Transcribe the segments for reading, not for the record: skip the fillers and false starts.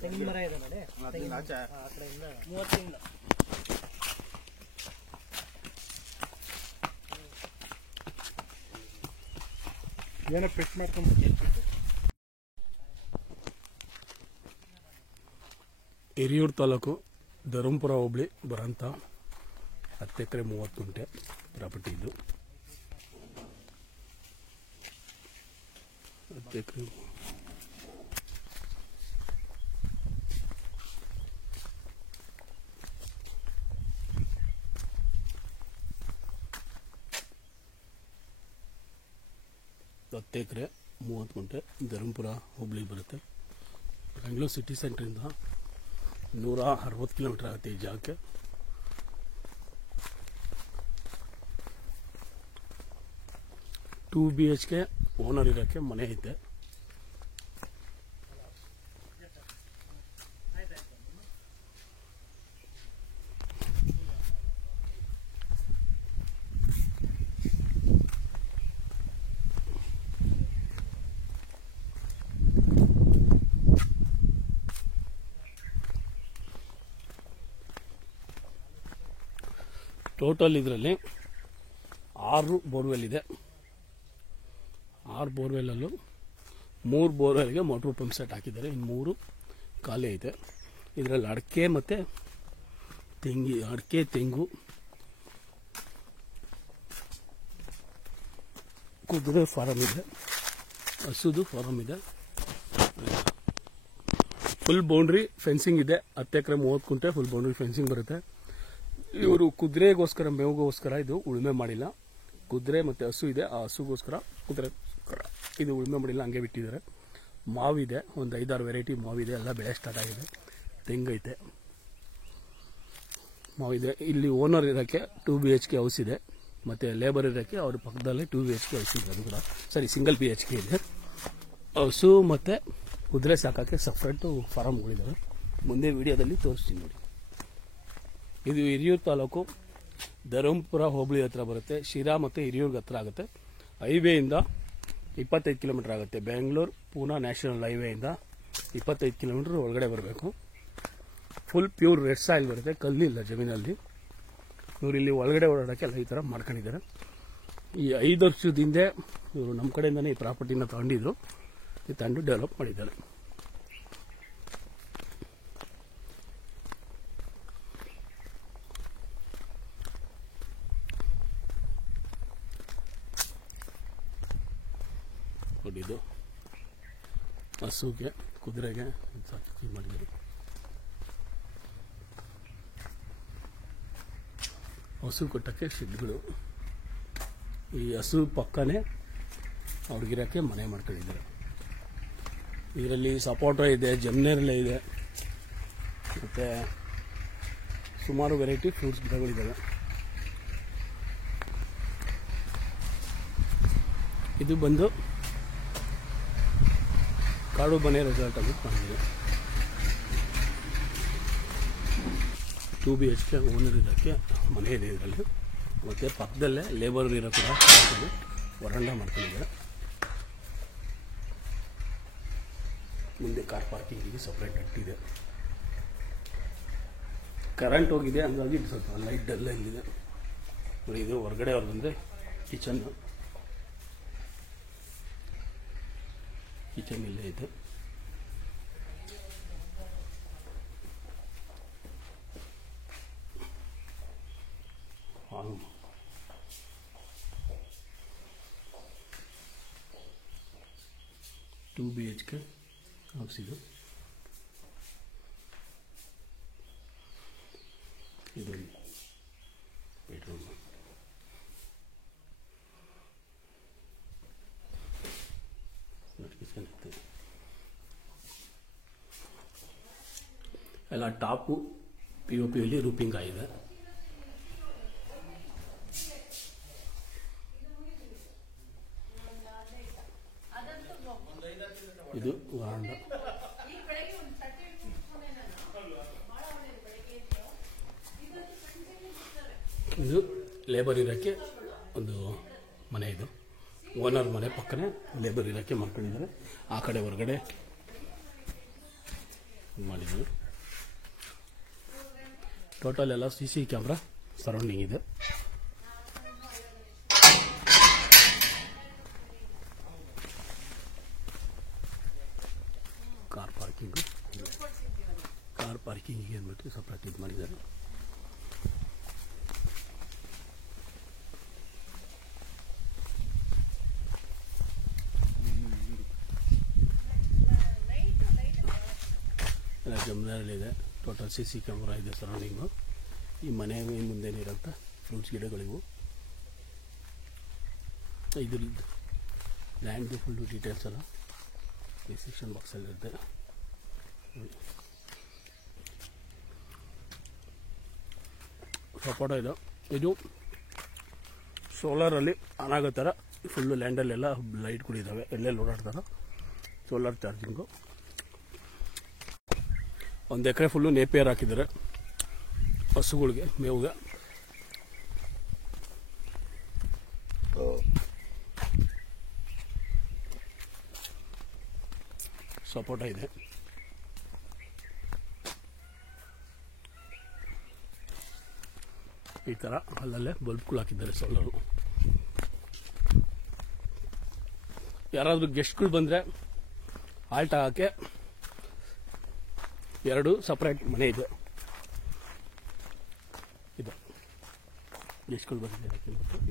ತೆಂಗಿನ ಮರ ಇದೆ ನೋಡಿ, ಆ ಕಡೆಯಿಂದ 30 ತಿಂಗಳು. ಏನೋ ಫಿಟ್ ಮಾಡ್ಕೊಂಡು ಹಿರಿಯೂರು ತಾಲೂಕು ಧರ್ಮಪುರ ಹೋಬಳಿ ಬರೋಂಥ 10 ಎಕರೆ 30 ಗುಂಟೆ ಪ್ರಾಪರ್ಟಿ ಇದು. 10 ಎಕರೆ ಎಕರೆ 30 ಗುಂಟೆ ಧರ್ಮಪುರ ಹೋಬಳಿ ಬರುತ್ತೆ. ಬೆಂಗಳೂರು ಸಿಟಿ ಸೆಂಟ್ರಿಂದ 160 ಕಿಲೋಮೀಟರ್ ಆಗುತ್ತೆ ಈ ಜಾಗಕ್ಕೆ. ಟೂ BHK ಓನರ್ ಇರೋಕ್ಕೆ ಮನೆ ಐತೆ. ಟೋಟಲ್ ಇದರಲ್ಲಿ 6 ಬೋರ್ವೆಲ್ ಇದೆ. 6 ಬೋರ್ವೆಲ್ಲಲ್ಲೂ 3 ಬೋರ್ವೆಲ್ಗೆ ಮೋಟ್ರ್ ಪಂಪ್ ಸೆಟ್ ಹಾಕಿದ್ದಾರೆ. ಇನ್ನು 3 ಖಾಲಿ ಐತೆ. ಇದರಲ್ಲಿ ಅಡಿಕೆ ಮತ್ತು ತೆಂಗು, ಕುದುರೆ ಫಾರಮ್ ಇದೆ, ಹಸುದು ಫಾರಮ್ ಇದೆ. ಫುಲ್ ಬೌಂಡ್ರಿ ಫೆನ್ಸಿಂಗ್ ಇದೆ. 10 ಎಕರೆ 30 ಗುಂಟೆ ಫುಲ್ ಬೌಂಡ್ರಿ ಫೆನ್ಸಿಂಗ್ ಬರುತ್ತೆ. ಇವರು ಕುದುರೆಗೋಸ್ಕರ ಮೇವುಗೋಸ್ಕರ ಇದು ಉಳುಮೆ ಮಾಡಿಲ್ಲ. ಕುದುರೆ ಮತ್ತು ಹಸು ಇದೆ, ಆ ಹಸುಗೋಸ್ಕರ ಕುದುರೆಗೋಸ್ಕರ ಇದು ಉಳುಮೆ ಮಾಡಿಲ್ಲ, ಹಂಗೆ ಬಿಟ್ಟಿದ್ದಾರೆ. ಮಾವಿದೆ, ಒಂದು 5-6 ವೆರೈಟಿ ಮಾವಿದೆ, ಎಲ್ಲ ಬೆಳೆ ಸ್ಟಾರ್ಟ್ ಆಗಿದೆ. ತೆಂಗೈತೆ, ಮಾವಿದೆ. ಇಲ್ಲಿ ಓನರ್ ಇರೋಕ್ಕೆ 2 BHK ಹೌಸ್ ಇದೆ, ಮತ್ತು ಲೇಬರ್ ಇರೋಕ್ಕೆ ಅವ್ರ ಪಕ್ಕದಲ್ಲೇ 2 BHK ಹೌಸ್ ಇದೆ. ಅದು ಕೂಡ ಸಿಂಗಲ್ BHK ಇದೆ. ಹಸು ಮತ್ತು ಕುದುರೆ ಸಾಕೋಕ್ಕೆ ಸಪ್ರೇಟು ಫಾರಮ್ಗಳಿದ್ದಾವೆ. ಮುಂದೆ ವಿಡಿಯೋದಲ್ಲಿ ತೋರಿಸ್ತೀನಿ ನೋಡಿ. ಇದು ಹಿರಿಯೂರು ತಾಲೂಕು ಧರ್ಮಪುರ ಹೋಬಳಿ ಹತ್ರ ಬರುತ್ತೆ. ಶಿರಾ ಮತ್ತು ಹಿರಿಯೂರ್ಗೆ ಹತ್ರ ಆಗುತ್ತೆ. ಹೈವೇಯಿಂದ 25 ಕಿಲೋಮೀಟರ್ ಆಗುತ್ತೆ. ಬೆಂಗಳೂರು ಪೂನಾ ನ್ಯಾಷನಲ್ ಹೈವೇಯಿಂದ 25 ಕಿಲೋಮೀಟರ್ ಒಳಗಡೆ ಬರಬೇಕು. ಫುಲ್ ಪ್ಯೂರ್ ರೆಡ್ ಸಾಯಿಲ್ ಬರುತ್ತೆ, ಕಲ್ಲಿಲ್ಲ ಜಮೀನಲ್ಲಿ. ಇವರು ಇಲ್ಲಿ ಒಳಗಡೆ ಓಡಾಡೋಕ್ಕೆ ಎಲ್ಲ ಈ ಥರ ಮಾಡ್ಕೊಂಡಿದ್ದಾರೆ. ಈ 5 ವರ್ಷದ ಹಿಂದೆ ಇವರು ನಮ್ಮ ಕಡೆಯಿಂದನೇ ಈ ಪ್ರಾಪರ್ಟಿನ ತಗೊಂಡಿದ್ರು. ಈ ತಂದು ಡೆವಲಪ್ ಮಾಡಿದ್ದಾರೆ. ಇದು ಹಸುಗೆ ಕುದುರೆಗೆ ಮಾಡಿದ್ದಾರೆ. ಹಸು ಕೊಟ್ಟಕ್ಕೆ ಶೆಡ್ಗಳು. ಈ ಹಸು ಪಕ್ಕನೇ ಅವ್ರಿಗಿರೋಕ್ಕೆ ಮನೆ ಮಾಡ್ಕೊಂಡಿದ್ದಾರೆ. ಇದರಲ್ಲಿ ಸಪೋಟ ಇದೆ, ಜಮ್ನೇರಳೆ ಇದೆ, ಮತ್ತು ಸುಮಾರು ವೆರೈಟಿ ಫ್ರೂಟ್ಸ್ ಗಿಡಗಳಿದ್ದಾವೆ. ಇದು ಬಂದು ಕಾಡು ಮನೆ ರೆಸಾರ್ಟ್ ಆಗಿ ಮಾಡಿದೆ. 2 BHK ಓನರ್ ಇರೋಕ್ಕೆ ಮನೆ ಇದೆ ಇದರಲ್ಲಿ. ಮತ್ತು ಪಕ್ಕದಲ್ಲೇ ಲೇಬರ್ ಇರೋ ಕೂಡ ವರಂಡ ಮಾಡ್ಕೊಂಡಿದ್ದಾರೆ. ಮುಂದೆ ಕಾರ್ ಪಾರ್ಕಿಂಗಿಗೆ ಸಪ್ರೇಟ್ ಇಟ್ಟಿದೆ. ಕರೆಂಟ್ ಹೋಗಿದೆ, ಹಂಗಾಗಿ ಸ್ವಲ್ಪ ಲೈಟ್ ಎಲ್ಲ ಇಲ್ಲಿದೆ. ಇದು ಹೊರಗಡೆ ಅವ್ರು ಬಂದರೆ ಕಿಚನ್ ಇಲ್ಲೇ ಇದೆ. ಹಾಲು 2 BHK ಹೌಸ್ ಇದು. ಇದು ಬೆಡ್ರೂಮ್. ಎಲ್ಲ ಟಾಪು POPಯಲ್ಲಿ ರೂಪಿಂಗ್ ಆಗಿದೆ. ಇದು ವರಾಂಡ. ಇದು ಲೇಬರ್ ಇರೋಕ್ಕೆ ಒಂದು ಮನೆ ಇದು. ಓನರ್ ಮನೆ ಪಕ್ಕನೇ ಲೇಬರ್ ಇರೋಕ್ಕೆ ಮಾಡ್ಕೊಂಡಿದ್ದಾರೆ. ಆ ಕಡೆ ಹೊರಗಡೆ ಮಾಡಿದ್ರು. ಟೋಟಲ್ ಎಲ್ಲ CC ಕ್ಯಾಮ್ರಾ ಸರೌಂಡಿಂಗ್ ಇದೆ. ಕಾರ್ ಪಾರ್ಕಿಂಗಿಗೆ ಅಂದ್ಬಿಟ್ಟು ಸಪ್ರೇಟ್ ಇದು ಮಾಡಿದ್ದಾರೆ. ಎಲ್ಲ ಜಮೀನಲ್ಲಿದೆ. ಟೋಟಲ್ CC ಕ್ಯಾಮ್ರಾ ಇದೆ ಸರೌಂಡಿಂಗು. ಈ ಮನೆ ಮುಂದೆನಿರೋಂಥ ಫ್ರೂಟ್ಸ್ ಗಿಡಗಳಿವು. ಇದ್ರ ಲ್ಯಾಂಡ್ದು ಫುಲ್ಲು ಡೀಟೇಲ್ಸ್ ಎಲ್ಲ ಡಿಸ್ಕ್ರಿಪ್ಷನ್ ಬಾಕ್ಸಲ್ಲಿರುತ್ತೆ. ಸಪೋಟ ಇದು ಸೋಲಾರಲ್ಲಿ ಆನ್ ಆಗೋ ಥರ ಫುಲ್ಲು ಲ್ಯಾಂಡಲ್ಲೆಲ್ಲ ಲೈಟ್ಗಳಿದ್ದಾವೆ. ಎಲ್ಲೆಲ್ಲಿ ಓಡಾಡ್ತಾರೋ ಸೋಲಾರ್ ಚಾರ್ಜಿಂಗು. 1 ಎಕರೆ ಫುಲ್ಲು ನೇಪಿಯರ್ ಹಾಕಿದ್ದಾರೆ ಹಸುಗಳಿಗೆ ಮೇವುಗೆ. ಸಪೋಟ ಇದೆ. ಈ ಥರ ಅಲ್ಲಲ್ಲೇ ಬಲ್ಬ್ಗಳು ಹಾಕಿದ್ದಾರೆ ಸೋಲಾರು. ಯಾರಾದರೂ ಗೆಸ್ಟ್ಗಳು ಬಂದರೆ ಆಲ್ಟ್ ಹಾಕಕ್ಕೆ 2 ಸಪ್ರೇಟ್ ಮನೆ ಇದೆ. ಇದು ಗೆಸ್ಟ್ಗಳು ಬಂದಿದೆ.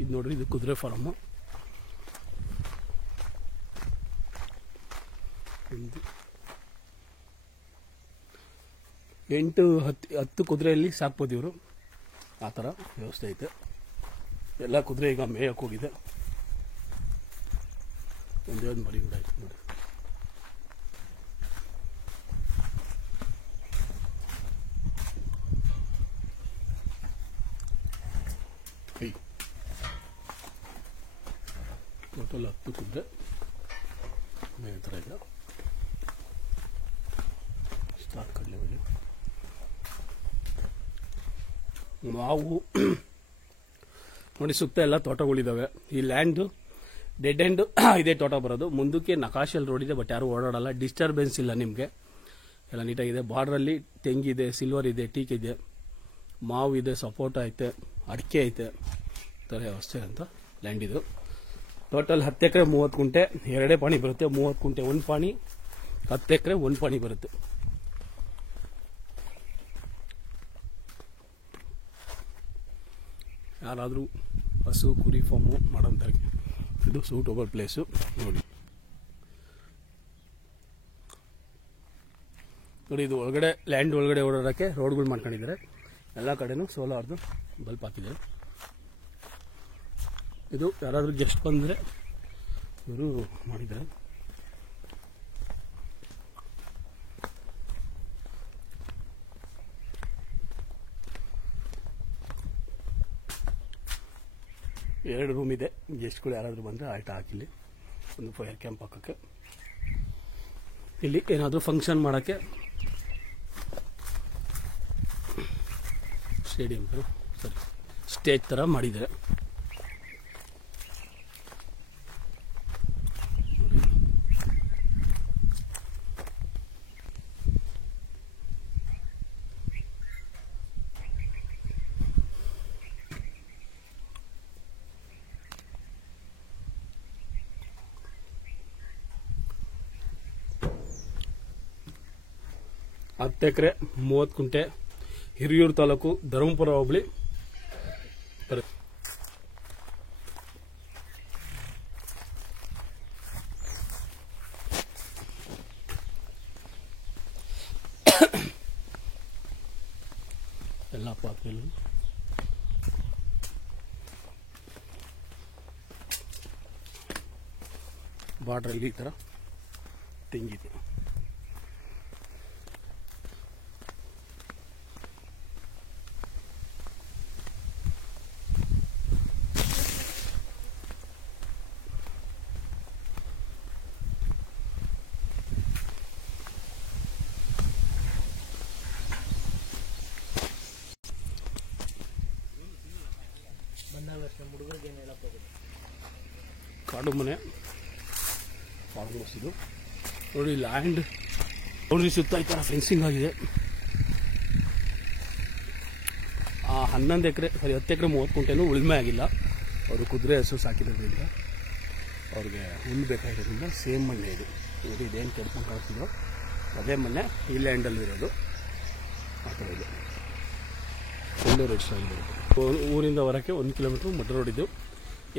ಇದು ನೋಡ್ರಿ, ಇದು ಕುದುರೆ ಫಾರಮ್ಮು. 8-10 ಕುದುರೆಯಲ್ಲಿ ಸಾಕ್ಬೋದು ಇವರು. ಆ ಥರ ವ್ಯವಸ್ಥೆ ಐತೆ. ಎಲ್ಲ ಕುದುರೆ ಈಗ ಮೇಯಕ್ಕೆ ಹೋಗಿದೆ. ಒಂದೇ ಒಂದು ಮರಿ ಕೂಡ ಆಯ್ತು ನೋಡಿ. ಟೋಟಲ್ 10 ಕುದುರೆ ಮೇಯ ಥರ ಇದೆ. ಸ್ಟಾರ್ ಕಡಲೆ ಮೇಲೆ ಮಾವು ನೋಡಿ. ಸುತ್ತ ಎಲ್ಲ ತೋಟಗಳಿದ್ದಾವೆ. ಈ ಲ್ಯಾಂಡು ಡೆಡ್ ಎಂಡ್ ಇದೇ ತೋಟ ಬರೋದು. ಮುಂದಕ್ಕೆ ನಕಾಶಲ್ಲಿ ರೋಡ್ ಇದೆ, ಬಟ್ ಯಾರು ಓಡಾಡಲ್ಲ. ಡಿಸ್ಟರ್ಬೆನ್ಸ್ ಇಲ್ಲ ನಿಮಗೆ. ಎಲ್ಲ ನೀಟಾಗಿದೆ. ಬಾರ್ಡ್ರಲ್ಲಿ ತೆಂಗಿದೆ, ಸಿಲ್ವರ್ ಇದೆ, ಟೀಕ್ ಇದೆ, ಮಾವು ಇದೆ, ಸಪೋಟ ಐತೆ, ಅಡಿಕೆ ಐತೆ. ಈ ಥರ ವ್ಯವಸ್ಥೆ ಅಂತ ಲ್ಯಾಂಡ್ ಇದು. ಟೋಟಲ್ 10 ಎಕರೆ 30 ಗುಂಟೆ 2 ಪಾಣಿ ಬರುತ್ತೆ. 30 ಗುಂಟೆ 1 ಪಾಣಿ, 10 ಎಕರೆ 1 ಪಾಣಿ ಬರುತ್ತೆ. ಯಾರಾದರೂ ಹಸು ಕುರಿ ಫಾರ್ಮು ಮಾಡೋಂಥವ್ರಿಗೆ ಇದು ಸೂಟಬಲ್ ಪ್ಲೇಸು ನೋಡಿ. ಇದು ಒಳಗಡೆ ಲ್ಯಾಂಡ್ ಒಳಗಡೆ ಓಡಾಡೋಕ್ಕೆ ರೋಡ್ಗಳು ಮಾಡ್ಕೊಂಡಿದ್ದಾರೆ. ಎಲ್ಲ ಕಡೆನೂ ಸೋಲಾರ್ದು ಬಲ್ಪ್ ಹಾಕಿದ್ದಾರೆ. ಇದು ಯಾರಾದರೂ ಗೆಸ್ಟ್ ಬಂದರೆ ಇವರು ಮಾಡಿದ್ದಾರೆ. ಎರಡು ರೂಮ್ ಇದೆ. ಗೆಸ್ಟ್ಗಳು ಯಾರಾದರೂ ಬಂದರೆ ಆಯ್ತು ಹಾಕಿಲ್ಲಿ ಒಂದು ಫೈರ್ ಕ್ಯಾಂಪ್ ಹಾಕೋಕ್ಕೆ. ಇಲ್ಲಿ ಏನಾದರೂ ಫಂಕ್ಷನ್ ಮಾಡೋಕ್ಕೆ ಸ್ಟೇಡಿಯಂ ಸರಿ ಸ್ಟೇಜ್ ಥರ ಮಾಡಿದ್ದಾರೆ. ಹತ್ತು ಎಕರೆ 30 ಗುಂಟೆ ಹಿರಿಯೂರು ತಾಲೂಕು ಧರ್ಮಪುರ ಹೋಬಳಿ ಬರುತ್ತೆ. ಎಲ್ಲ ಪಾತ್ರೆಗಳು ಬಾರ್ಡ್ರಲ್ಲಿ ಈ ಥರ ತೆಂಗಿದೆ. ಬಂದಾಗ ಅಷ್ಟೇ ಹುಡುಗರಿಗೆ ಏನು ಹೇಳಕ್ ಹೋಗೋದು. ಕಾಡು ಮನೆ ಫಾರ್ಮ್ ಹೌಸ್ ಇದು ನೋಡಿ. ಲ್ಯಾಂಡ್ ನೋಡಿ ಸುತ್ತ ಈ ಥರ ಫೆನ್ಸಿಂಗ್ ಆಗಿದೆ. 11 ಎಕರೆ 10 ಎಕರೆ 30 ಗುಂಟೆನೂ ಉಳುಮೆ ಆಗಿಲ್ಲ. ಅವರು ಕುದುರೆ ಹಸು ಸಾಕಿರೋದ್ರಿಂದ ಅವ್ರಿಗೆ ಹುಲ್ಲು ಬೇಕಾಗಿರೋದ್ರಿಂದ ಸೇಮ್ ಮಣ್ಣೆ ಇದು. ನೋಡಿ ಇದೇನು ಕೆಡ್ಕೊಂಡು ಕಾಣಿಸ್ತಿದ್ರು ಅದೇ ಮನೆ ಈ ಲ್ಯಾಂಡಲ್ಲಿ ಇರೋದು. ಆ ಥರ ಇದೆ. ಒಳ್ಳೆ ರೇಟ್ಸ್ ಆಗಿದೆ. ಊರಿಂದ ಹೊರಕ್ಕೆ 1 ಕಿಲೋಮೀಟ್ರ್ ಮಡ್ ರೋಡ್ ಇದು.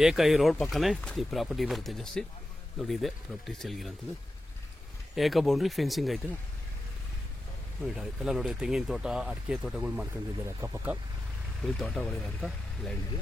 ಏಕಾಯಿ ರೋಡ್ ಪಕ್ಕನೇ ಈ ಪ್ರಾಪರ್ಟಿ ಬರುತ್ತೆ ಜಾಸ್ತಿ. ನೋಡಿ ಇದೆ ಪ್ರಾಪರ್ಟಿ ಸೇಲ್ಗಿರೋಂಥದ್ದು. ಏಕ ಬೌಂಡ್ರಿ ಫೆನ್ಸಿಂಗ್ ಐತೆ ಎಲ್ಲ ನೋಡಿ. ತೆಂಗಿನ ತೋಟ ಅಡಿಕೆ ತೋಟಗಳು ಮಾಡ್ಕೊಂಡಿದ್ದಾರೆ ಅಕ್ಕಪಕ್ಕ. ಈ ತೋಟಗಳಿರೋಂಥ ಲ್ಯಾಂಡ್ ಇದೆ.